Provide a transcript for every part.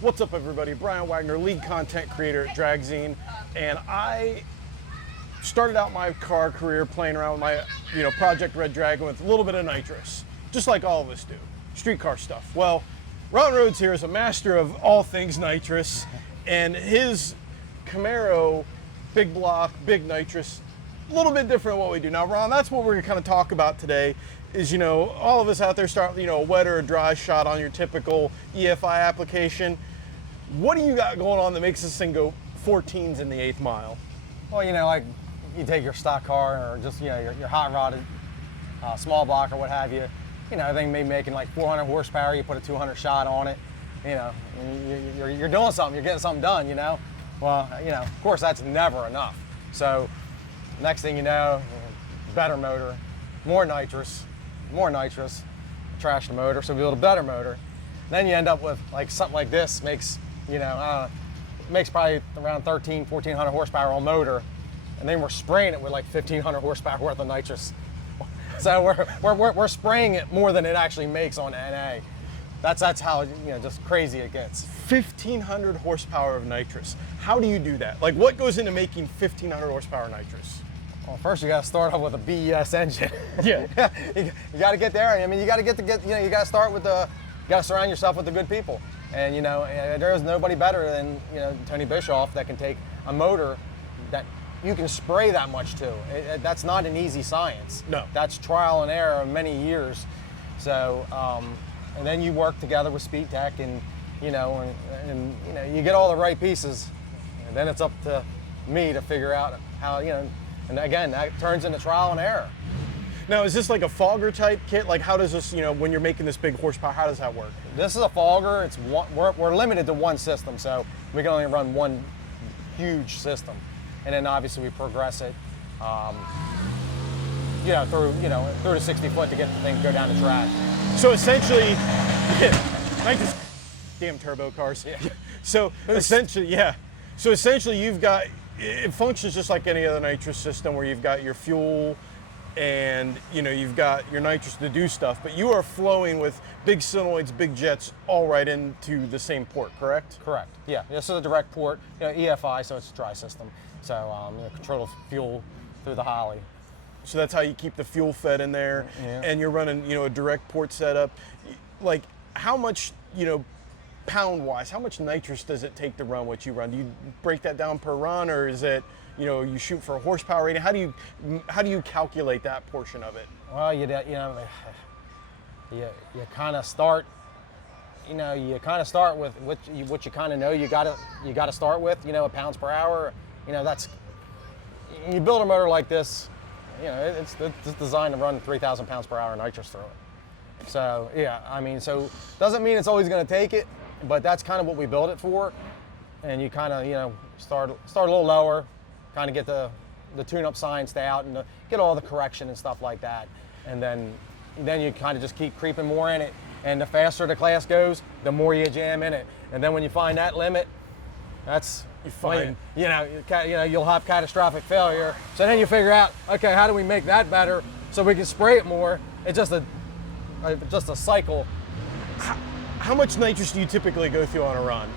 What's up, everybody? Brian Wagner, lead content creator at Dragzine, and I started out my car career playing around with my, Project Red Dragon with a little bit of nitrous, just like all of us do, street car stuff. Well, Ron Rhodes here is a master of all things nitrous, and his Camaro, big block, big nitrous, a little bit different than what we do. Now, Ron, that's what we're going to kind of talk about today. Is, all of us out there start, a wet or a dry shot on your typical EFI application. What do you got going on that makes this thing go 14s in the 8th mile? Well, like you take your stock car or just, your hot rodded small block or what have you, I think maybe making like 400 horsepower, you put a 200 shot on it, you're doing something, you're getting something done, Well, of course that's never enough. So next thing you know, better motor, more nitrous, trash the motor, so we build a better motor. Then you end up with like something like this, makes probably around 1,400 horsepower on motor, and then we're spraying it with like 1,500 horsepower worth of nitrous. So we're spraying it more than it actually makes on NA. That's how just crazy it gets. 1,500 horsepower of nitrous. How do you do that? Like, what goes into making 1,500 horsepower nitrous? Well, first you got to start off with a BES engine. Yeah. you got to get there. I mean, you got to you got to start with you got to surround yourself with the good people. And there is nobody better than Tony Bischoff that can take a motor that you can spray that much to. That's not an easy science. No. That's trial and error of many years. So, and then you work together with Speed Tech, and you get all the right pieces, and then it's up to me to figure out how and again that turns into trial and error. Now, is this like a fogger type kit? Like, how does this, when you're making this big horsepower, how does that work? This is a fogger. It's we're limited to one system, so we can only run one huge system, and then obviously we progress it, through the 60 foot to get the thing to go down the track. So essentially, like this damn turbo cars. Yeah. So essentially, you've got, it functions just like any other nitrous system where you've got your fuel and you've got your nitrous to do stuff, but you are flowing with big solenoids, big jets, all right into the same port, correct? Correct. Yeah. This is a direct port, EFI, so it's a dry system. So control the fuel through the Holly. So that's how you keep the fuel fed in there, yeah. And you're running, a direct port setup. Like, how much, pound-wise, how much nitrous does it take to run what you run? Do you break that down per run, or is it, you shoot for a horsepower rating? How do you calculate that portion of it? Well, you kind of start, with what you kind of know you got to start with, pounds per hour. That's, you build a motor like this, it's designed to run 3,000 pounds per hour nitrous through it. So yeah, so doesn't mean it's always going to take it, but that's kind of what we build it for. And you kind of start a little lower, kind of get the tune-up scienced out and get all the correction and stuff like that, and then you kind of just keep creeping more in it. And the faster the class goes, the more you jam in it. And then when you find that limit, that's you find you'll have catastrophic failure. So then you figure out, okay, how do we make that better so we can spray it more? It's just a cycle. How much nitrous do you typically go through on a run?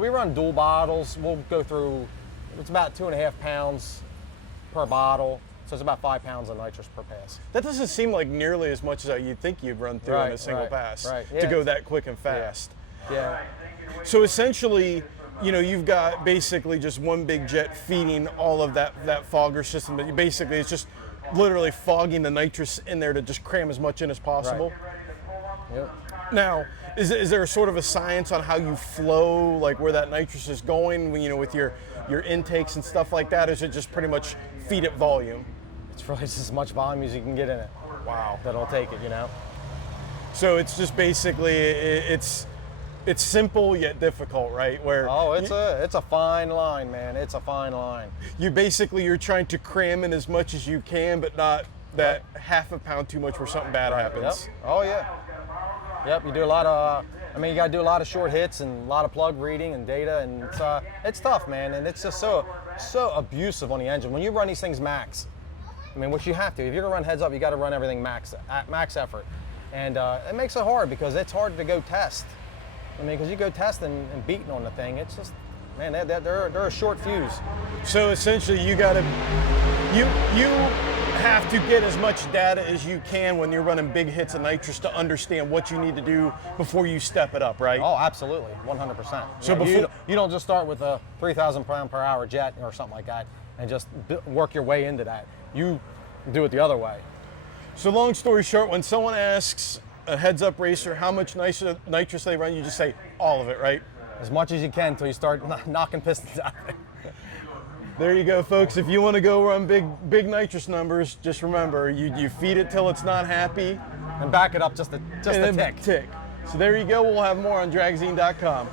We run dual bottles. We'll go through, it's about 2.5 pounds per bottle. So it's about 5 pounds of nitrous per pass. That doesn't seem like nearly as much as you'd think you'd run through in a single pass to go that quick and fast. Yeah. So essentially, you've got basically just one big jet feeding all of that fogger system. But basically, it's just literally fogging the nitrous in there to just cram as much in as possible. Right. Yep. Now, is there sort of a science on how you flow, like where that nitrous is going, with your intakes and stuff like that? Or is it just pretty much feed it volume? It's really just as much volume as you can get in it. Wow. That'll take it, So it's just basically, it's simple yet difficult, right? It's a fine line, man. It's a fine line. You're trying to cram in as much as you can, but not that half a pound too much where something bad happens. Yep. Oh yeah. Yep. You do a lot of. You got to do a lot of short hits and a lot of plug reading and data, and it's tough, man. And it's just so abusive on the engine when you run these things max. Which you have to. If you're gonna run heads up, you got to run everything max effort, and it makes it hard because it's hard to go test I mean, because you go testing and beating on the thing, it's just, man, they're a short fuse. So essentially, you have to get as much data as you can when you're running big hits of nitrous to understand what you need to do before you step it up, right? Oh, absolutely, 100%. So Yeah, before you don't just start with a 3,000 pound per hour jet or something like that and just work your way into that. You do it the other way. So long story short, when someone asks a heads-up racer how much nitrous they run, you just say all of it, right? As much as you can until you start knocking pistons out. There you go, folks. If you want to go run big nitrous numbers, just remember, you feed it till it's not happy. And back it up just a and tick. tick. So there you go. We'll have more on dragzine.com.